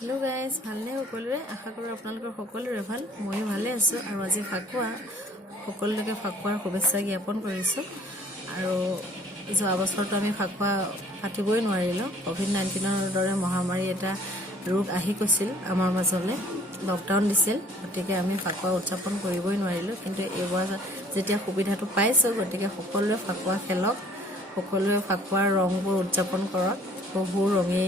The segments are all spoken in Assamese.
हेलो गाइज ভালনে সকলোৰে আশা কৰোঁ আপোনালোকৰ সকলোৰে ভাল মই ভালে আছো আৰু আজি ফাকুৱা সকলোকে ফাকুৱাৰ শুভেচ্ছা জ্ঞাপন কৰিছো আৰু যোৱা বছৰটো আমি ফাকুৱা পাতিবই নোৱাৰিলো কোভিড-19ৰ দৰে মহামাৰী এটা ৰোগ আহি গৈছিল আমাৰ মাজলৈ লকডাউন দিছিল গতিকে আমি ফাকুৱা উদযাপন কৰিবই নোৱাৰিলো কিন্তু এইবাৰ যেতিয়া সুবিধাটো পাইছো গতিকে সকলোৱে ফাকুৱা খেলক সকলোৱে ফাকুৱাৰ ৰংবোৰ উদযাপন কৰক বহু ৰঙী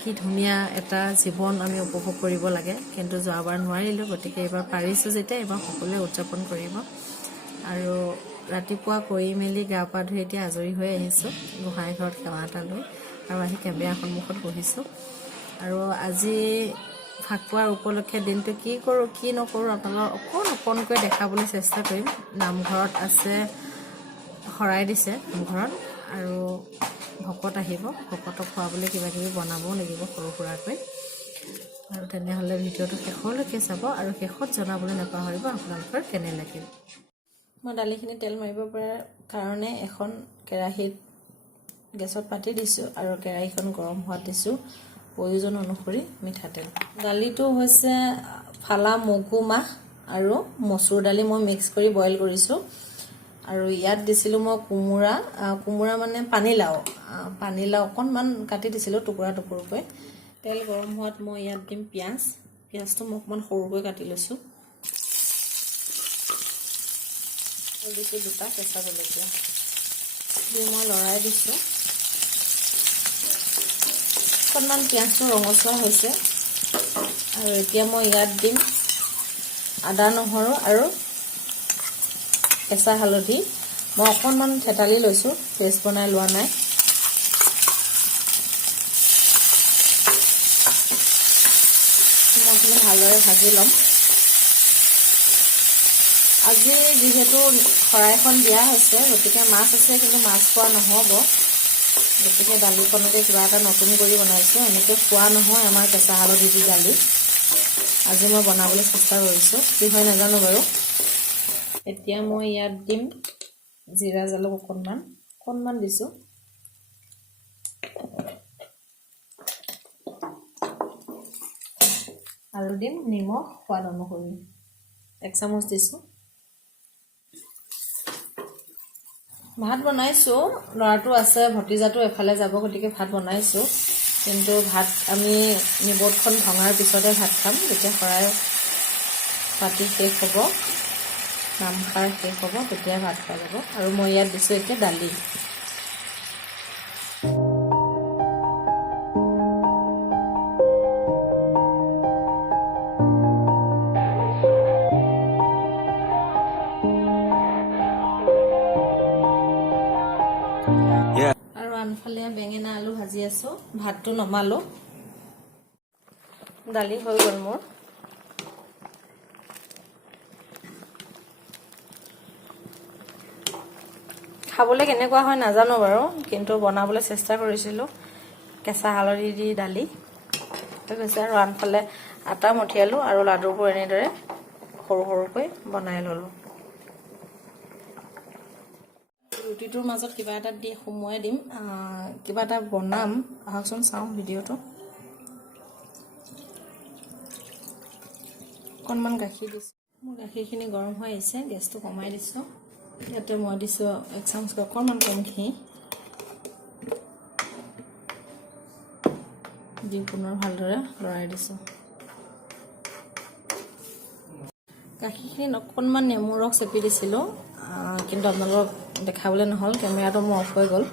কি ধুনিয়া এটা জীৱন আমি উপভোগ কৰিব লাগে কিন্তু যোৱাবাৰ নোৱাৰিলো গতিকে এবাৰ পাৰিছো যেতিয়া এবাৰ সকলোৱে উদযাপন কৰিব আৰু ৰাতিপুৱা কৰি মেলি গা পা ধুই এতিয়া আজৰি হৈ আহিছো গোহাঁই ঘৰত সেৱা এটা লৈ আৰু আহি কেমেৰা সন্মুখত বহিছো আৰু আজি ফাকুৱাৰ উপলক্ষে দিনটো কি কৰো কি নকৰো আপোনালোকক অকণকৈ দেখাবলৈ চেষ্টা কৰিম নামঘৰত আছে শৰাই দিছে নামঘৰত আৰু ভকত আহিব ভকতক খোৱাবলৈ কিবা কিবি বনাবও লাগিব সৰু সুৰাকৈ আৰু তেনেহ'লে ভিডিঅ'টো শেষলৈকে চাব আৰু শেষত জনাবলৈ নাপাহৰিব আপোনালোকৰ কেনে লাগিল মই দালিখিনি তেল মাৰিব পৰা কাৰণে এখন কেৰাহীত গেছত পাতি দিছোঁ আৰু কেৰাহীখন গৰম হোৱাত দিছোঁ প্ৰয়োজন অনুসৰি মিঠাতেল দালিটো হৈছে ফালা মগু মাহ আৰু মচুৰ দালি মই মিক্স কৰি বইল কৰিছোঁ আৰু ইয়াত দিছিলোঁ মই কোমোৰা মানে পানীলাও অকণমান কাটি দিছিলোঁ টুকুৰা টুকুৰকৈ তেল গৰম হোৱাত মই ইয়াত দিম পিঁয়াজটো মই অকণমান সৰুকৈ কাটি লৈছোঁ আৰু দিছোঁ দুটা কেঁচা জলকীয়া দি মই লৰাই দিছোঁ অকণমান পিঁয়াজটো ৰঙচুৱা হৈছে আৰু এতিয়া মই ইয়াত দিম আদা নহৰু আৰু কেঁচা হালধি মই অকণমান থেতালি লৈছোঁ পেষ্ট বনাই লোৱা নাই মই এইখিনি ভালদৰে ভাজি ল'ম আজি যিহেতু শৰাইখন দিয়া হৈছে গতিকে মাছ আছে কিন্তু মাছ খোৱা নহ'ব গতিকে দালিখনতে কিবা এটা নতুন কৰি বনাইছোঁ এনেকৈ খোৱা নহয় আমাৰ কেঁচা হালধি দি দালি আজি মই বনাবলৈ চেষ্টা কৰিছোঁ কি হয় নাজানো বাৰু এতিয়া মই ইয়াত দিম জিৰা জালুক অকণমান দিছোঁ আৰু দিম নিমখ সোৱাদ অনুসৰি 1 চামুচ দিছোঁ ভাত বনাইছোঁ ল'ৰাটো আছে ভতিজাটো এফালে যাব গতিকে ভাত বনাইছোঁ কিন্তু ভাত আমি নিবতখন ভঙাৰ পিছতে ভাত খাম যেতিয়া শৰাই পাতি শেষ হ'ব নামখাৰ শেষ হ'ব তেতিয়া ভাত খোৱা যাব আৰু মই ইয়াত দিছোঁ এতিয়া দালি আৰু আনফালে বেঙেনা আলু ভাজি আছোঁ ভাতটো নমালোঁ দালি হৈ গ'ল মোৰ খাবলৈ কেনেকুৱা হয় নাজানো বাৰু কিন্তু বনাবলৈ চেষ্টা কৰিছিলোঁ কেঁচা হালধি দি দালি হৈ গৈছে আৰু আনফালে আটা মঠিয়ালোঁ আৰু লাডুবোৰ এনেদৰে সৰু সৰুকৈ বনাই ল'লোঁ ৰুটিটোৰ মাজত কিবা এটা দি সুমুৱাই দিম কিবা এটা বনাম আহকচোন চাওঁ ভিডিঅ'টো অকণমান গাখীৰ দিছোঁ মোৰ গাখীৰখিনি গৰম হৈ আহিছে গেছটো কমাই দিছোঁ ইয়াতে মই দিছোঁ 1 চামুচকৈ অকণমান কম ঘি দি পুনৰ ভালদৰে লৰাই দিছোঁ গাখীৰখিনিত অকণমান নেমু ৰস চেপি দিছিলোঁ কিন্তু আপোনালোকক দেখাবলৈ নহ'ল কেমেৰাটো মোৰ অফ হৈ গ'ল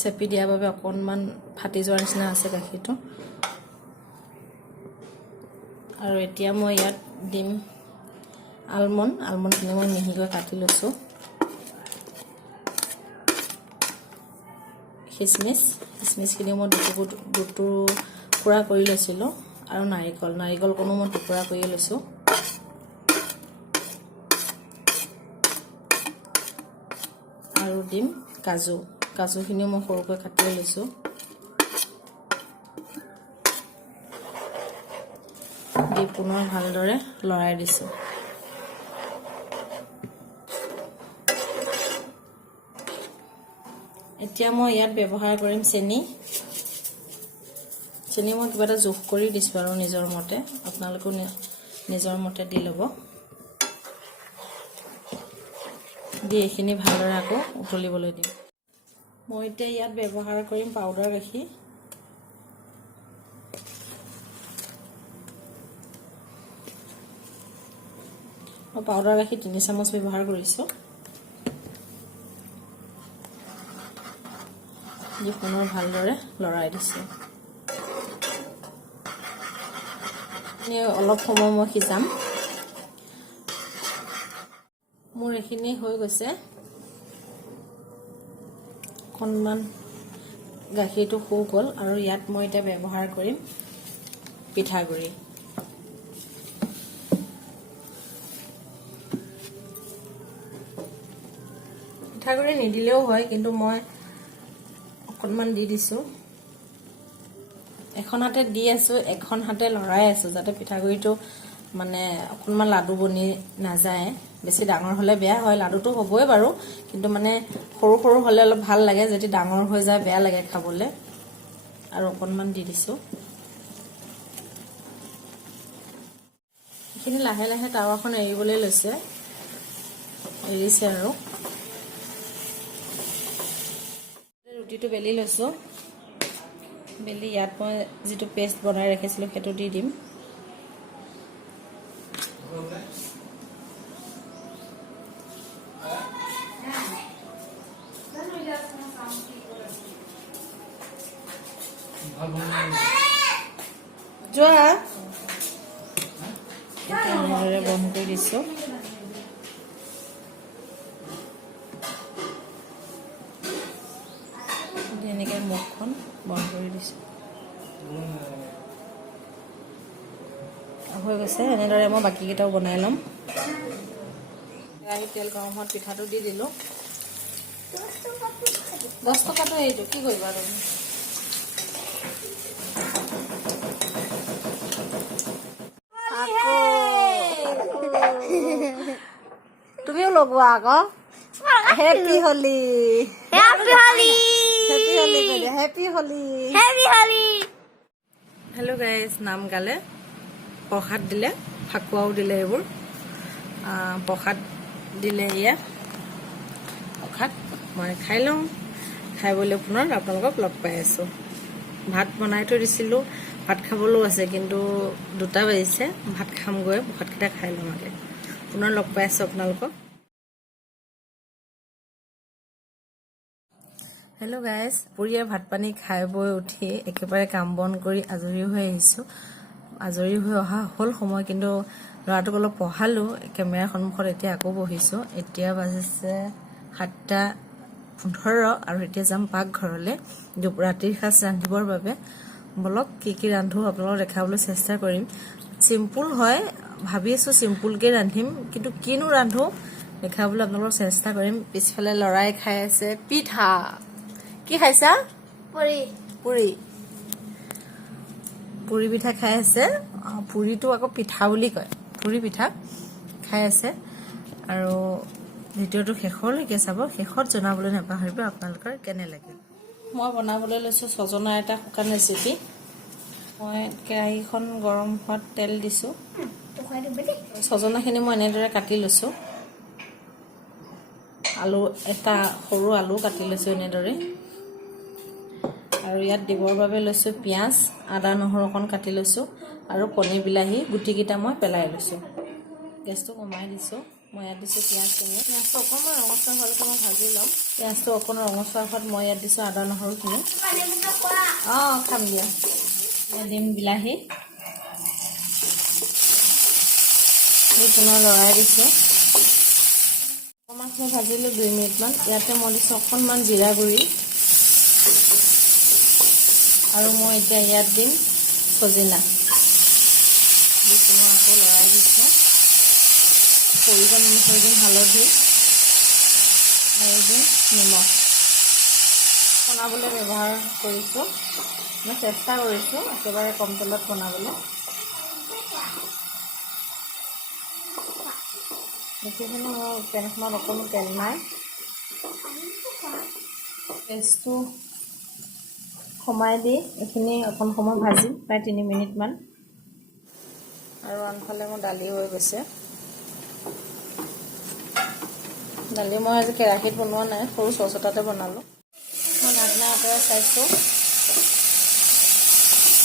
চেপি দিয়াৰ বাবে অকণমান ফাটি যোৱাৰ নিচিনা আছে গাখীৰটো আৰু এতিয়া মই ইয়াত দিম আলমণ্ডখিনি মই মিহিকৈ কাটি লৈছোঁ খিচমিচখিনি মই টুকুৰা কৰি লৈছিলোঁ আৰু নাৰিকলকণো মই টুকুৰা কৰি লৈছোঁ আৰু দিম কাজুখিনিও মই সৰুকৈ কাটি লৈছোঁ দি পুনৰ ভালদৰে লৰাই দিছোঁ এতিয়া মই ইয়াত ব্যৱহাৰ কৰিম চেনি চেনি মই কিবা এটা জোখ কৰি দিছোঁ আৰু নিজৰ মতে, আপোনালোকেও নিজৰ মতে দি ল'ব। দি এইখিনি ভালদৰে আকৌ উতলিবলৈ দিম। মই এতিয়া ইয়াত ব্যৱহাৰ কৰিম পাউডাৰ গাখীৰ। মই পাউডাৰ গাখীৰ 3 চামুচ ব্যৱহাৰ কৰিছোঁ। দি পুনৰ ভালদৰে লৰাই দিছোঁ। অলপ সময় মই সিজাম। মোৰ এইখিনি হৈ গৈছে। অকণমান গাখীৰটো শুক গ'ল আৰু ইয়াত মই এতিয়া ব্যৱহাৰ কৰিম পিঠাগুড়ি। পিঠাগুড়ি নিদিলেও হয়, কিন্তু মই অকণমান দি দিছোঁ। এখন হাতে দি আছোঁ, এখন হাতে লৰাই আছোঁ, যাতে পিঠাগুড়িটো মানে অকণমান লাডু বনি নাযায়। বেছি ডাঙৰ হ'লে বেয়া হয়, লাডুটো হ'বই বাৰু, কিন্তু মানে সৰু সৰু হ'লে অলপ ভাল লাগে। যদি ডাঙৰ হৈ যায় বেয়া লাগে খাবলৈ। আৰু অকণমান দি দিছোঁ। এইখিনি লাহে লাহে টাৱাখন এৰিবলৈ লৈছে, এৰিছে আৰু। ৰুটিটো বেলি লৈছোঁ। বেলি ইয়াত মই যিটো পেষ্ট বনাই ৰাখিছিলোঁ সেইটো দি দিম। যোৱা এনেদৰে বন্ধ কৰি দিছোঁ। এনেকৈ মুখখন বন্ধ কৰি দিছোঁ। হৈ গৈছে। এনেদৰে মই বাকীকেইটাও বনাই ল'ম। কেৰাহীত তেল গৰম হোৱাত পিঠাটো দি দিলোঁ। 10 টকাটো এইটো কি কৰিবা তুমি? তুমিও লগোৱা আকৌ। Happy Holi, happy Holi, happy Holi, happy Holi, happy Holi. Hello' guys, নাম গালে, প্ৰসাদ দিলে, ফাকুৱাও দিলে। এইবোৰ প্ৰসাদ দিলে। এয়া প্ৰসাদ মই খাই লওঁ। খাই বলে পুনৰ আপোনালোকক লগ পাই আছোঁ। ভাত বনাই থৈ দিছিলোঁ, ভাত খাবলৈও আছে, কিন্তু 2টা বাজিছে। ভাত খামগৈ, ভাতকেইটা খাই ল'ম। পুনৰ লগ পাই আছোঁ আপোনালোকক। হেল্ল' গাইজ, দুপৰীয়া ভাত পানী খাই বৈ উঠি একেবাৰে কাম বন কৰি আজৰি হৈ আহিছোঁ। আজৰি হৈ অহা হ'ল সময়, কিন্তু ল'ৰাটোক অলপ পঢ়ালোঁ কেমেৰাৰ সন্মুখত। এতিয়া আকৌ বহিছোঁ। এতিয়া বাজিছে 7:15 আৰু এতিয়া যাম পাকঘৰলৈ ৰাতিৰ সাঁজ ৰান্ধিবৰ বাবে। বলক কি কি ৰান্ধো আপোনালোকক দেখাবলৈ চেষ্টা কৰিম। চিম্পুল হয়, ভাবি আছোঁ চিম্পুলকৈ ৰান্ধিম, কিন্তু কিনো ৰান্ধো দেখাবলৈ আপোনালোকক চেষ্টা কৰিম। পিছফালে ল'ৰাই খাই আছে পিঠা। কি খাইছা? পুৰি পিঠা খাই আছে। পুৰিটো আকৌ পিঠা বুলি কয়। পুৰি পিঠা খাই আছে। আৰু ভিডিঅ'টো শেষলৈকে চাব। শেষত জনাবলৈ নাপাহৰিব আপোনালোকৰ কেনে লাগিল। মই বনাবলৈ লৈছোঁ ছজনাৰ এটা শুকান ৰেচিপি। মই কেৰাহীখন গৰম হোৱাত তেল দিছোঁ। ছজনাখিনি মই এনেদৰে কাটি লৈছোঁ। আলু এটা, সৰু আলু কাটি লৈছোঁ এনেদৰে। আৰু ইয়াত দিবৰ বাবে লৈছোঁ পিঁয়াজ, আদা নহৰু অকণ কাটি লৈছোঁ, আৰু কণী বিলাহী গুটিকেইটা মই পেলাই লৈছোঁ। গেছটো কমাই দিছোঁ। মই ইয়াত দিছোঁ পিঁয়াজখিনি। পিঁয়াজটো অকণমান ৰঙচুৱা হোৱালৈকে মই ভাজি ল'ম। পিঁয়াজটো অকণমান ৰঙচুৱা হোৱাত মই ইয়াত দিছোঁ আদা নহৰুখিনি। খাম দিয়া। ইয়াত দিম বিলাহী, দি পুনৰ লৰাই দিছোঁ। অকণমান সময় ভাজিলোঁ, 2 মিনিটমান। ইয়াতে মই দিছোঁ অকণমান জিৰা গুড়ি, আৰু মই এতিয়া ইয়াত দিম চজিনা। দি পুনৰ আকৌ লৰাই দিছোঁ। প্ৰয়োজন অনুসৰি দিম হালধি আৰু দিম নিমখ। বনাবলৈ ব্যৱহাৰ কৰিছোঁ। মই চেষ্টা কৰিছোঁ একেবাৰে কম তেলত বনাবলৈ। দেখিছেনে মোৰ পেনখনত অকণো তেল নাই। গেছটো কমাই দি এইখিনি অকণ সময় ভাজিম, প্ৰায় 3 মিনিটমান। আৰু আনফালে মোৰ দালি হৈ গৈছে। দালি মই আজি কেৰাহীত বনোৱা নাই, সৰু চচ এটাতে বনালোঁ। মই ঢাকনা আঁতৰাই চাইছোঁ।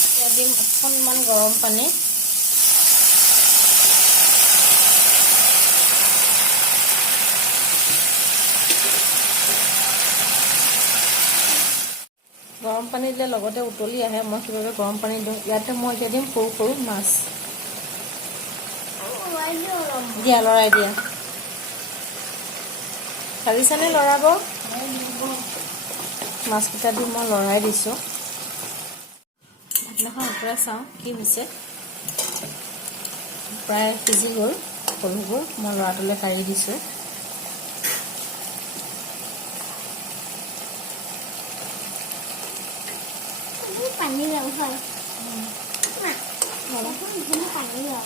এতিয়া দিম অকণমান গৰম পানী। গৰম পানী দিলে লগতে উতলি আহে, মই সেইবাবে গৰম পানী দিওঁ। ইয়াতে মই এতিয়া দিম সৰু সৰু মাছ। দিয়া, লৰাই দিয়া। ভাজিছেনে লৰাব? মাছকেইটা দি মই লৰাই দিছোঁ। ঢাকনাখন আঁতৰাই চাওঁ কি হৈছে। প্ৰায় সিজি গ'ল সৰুবোৰ। মই লৰাটোলৈ কাঢ়ি দিছোঁ। পানী ৰং হয় পানী ৰং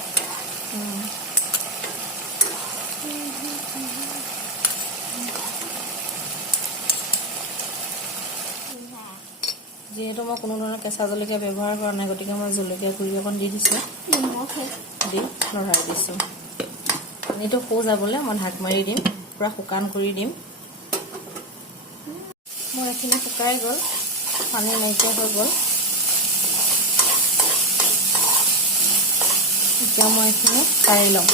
যিহেতু মই কোনো ধৰণৰ কেঁচা জলকীয়া ব্যৱহাৰ কৰা নাই, গতিকে মই জলকীয়া গুড়ি অকণ দি দিছোঁ। দি লৰাই দিছোঁ। পানীটো শু যাবলৈ মই ঢাক মাৰি দিম, পূৰা শুকান কৰি দিম। মোৰ এইখিনি শুকাই গ'ল, পানী নাইকিয়া হৈ গ'ল। এতিয়া মই এইখিনি কাঢ়ি ল'ম।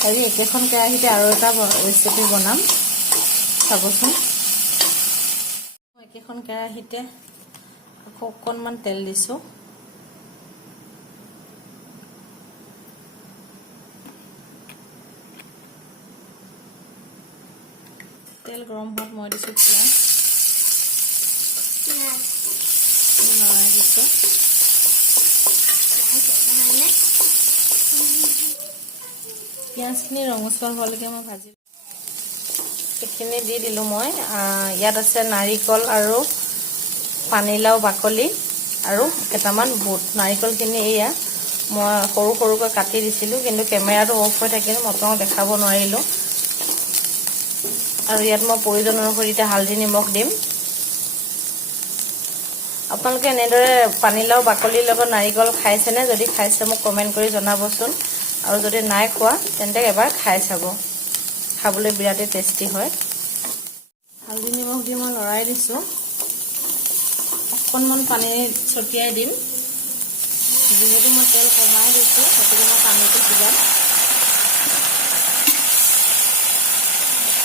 কাঢ়ি একেখন কেৰাহীতে আৰু এটা ৰেচিপি বনাম, চাবচোন। মই একেখন কেৰাহীতে আকৌ অকণমান তেল দিছোঁ। তেল গৰম হোৱাত মই দিছোঁ পিঁয়াজ। লৰাই দিছোঁ। পিঁয়াজখিনি ৰঙচুৱা হোৱালৈকে মই ভাজি এইখিনি দি দিলোঁ মই। ইয়াত আছে নাৰিকল আৰু পানীলাও বাকলি আৰু কেইটামান বুট। নাৰিকলখিনি এয়া মই সৰু সৰুকৈ কাটি দিছিলোঁ, কিন্তু কেমেৰাটো অফ হৈ থাকিলে মই আপোনাক দেখাব নোৱাৰিলোঁ। আৰু ইয়াত মই প্ৰয়োজন অনুসৰি এতিয়া হালধি নিমখ দিম। আপোনালোকে এনেদৰে পানীলাও বাকলিৰ লগত নাৰিকল খাইছেনে? যদি খাইছে মোক কমেণ্ট কৰি জনাবচোন। আৰু যদি নাই খোৱা তেন্তে এবাৰ খাই চাব, খাবলৈ বিৰাটেই টেষ্টি হয়। হালধি নিমখ দি মই লৰাই দিছোঁ। অকণমান পানী ছটিয়াই দিম। যিহেতু মই তেল কমাই দিছোঁ, গতিকে মই পানীটো সিজাম।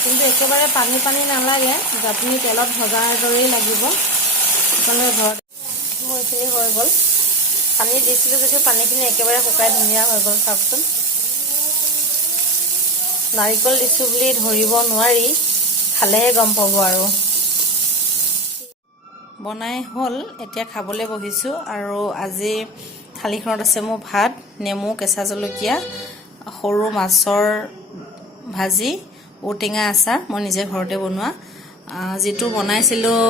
কিন্তু একেবাৰে পানী পানী নালাগে, আপুনি তেলত ভজাৰ দৰেই লাগিব। আপোনালোকে ঘৰত মোৰ এইখিনি হৈ গ'ল। পানী দিছিলোঁ যদিও পানীখিনি একেবাৰে শুকাই ধুনীয়া হৈ গ'ল, চাওকচোন। নাৰিকল দিছোঁ বুলি ধৰিব নোৱাৰি, খালেহে গম পাব। আৰু বনাই হ'ল, এতিয়া খাবলৈ বহিছোঁ। আৰু আজি থালিখনত আছে মোৰ ভাত, নেমু, কেঁচা জলকীয়া, সৰু মাছৰ ভাজি, ঔটেঙা আচাৰ মই নিজে ঘৰতে বনোৱা। যিটো বনাইছিলোঁ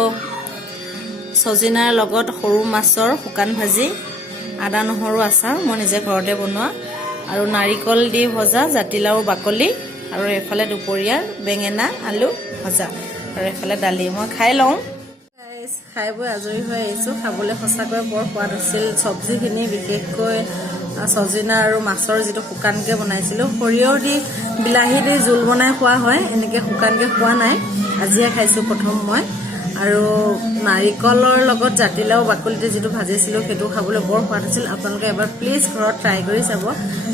চজিনাৰ লগত সৰু মাছৰ শুকান ভাজি, আদা নহৰু আচাৰ মই নিজে ঘৰতে বনোৱা। আৰু নাৰিকল দি ভজা জাতিলাওৰ বাকলি, আৰু এইফালে দুপৰীয়াৰ বেঙেনা আলু ভজা, আৰু এইফালে দালি। মই খাই লওঁ। খাই বৈ আজৰি হৈ আহিছোঁ। খাবলৈ সঁচাকৈ বৰ সোৱাদ আছিল। চব্জিখিনি বিশেষকৈ চজিনা আৰু মাছৰ যিটো শুকানকৈ বনাইছিলোঁ, সৰিয়হ দি বিলাহী দি জোল বনাই খোৱা হয়, এনেকৈ শুকানকৈ খোৱা নাই, আজিয়ে খাইছোঁ প্ৰথম মই। আৰু নাৰিকলৰ লগত জাতিলাও বাকলিতে যিটো ভাজিছিলোঁ, সেইটো খাবলৈ বৰ সোৱাদ আছিল। আপোনালোকে এবাৰ প্লিজ ঘৰত ট্ৰাই কৰি চাব,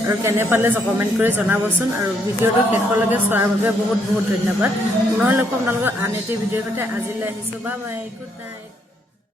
আৰু কেনে পালে কমেণ্ট কৰি জনাবচোন। আৰু ভিডিঅ'টো শেষলৈকে চোৱাৰ বাবে বহুত বহুত ধন্যবাদ। পুনৰ লগ পাম আপোনালোকৰ আন এটি ভিডিঅ'ৰ সৈতে। আজিলৈ আহিছোঁ, বাই বাই, গুড নাইট।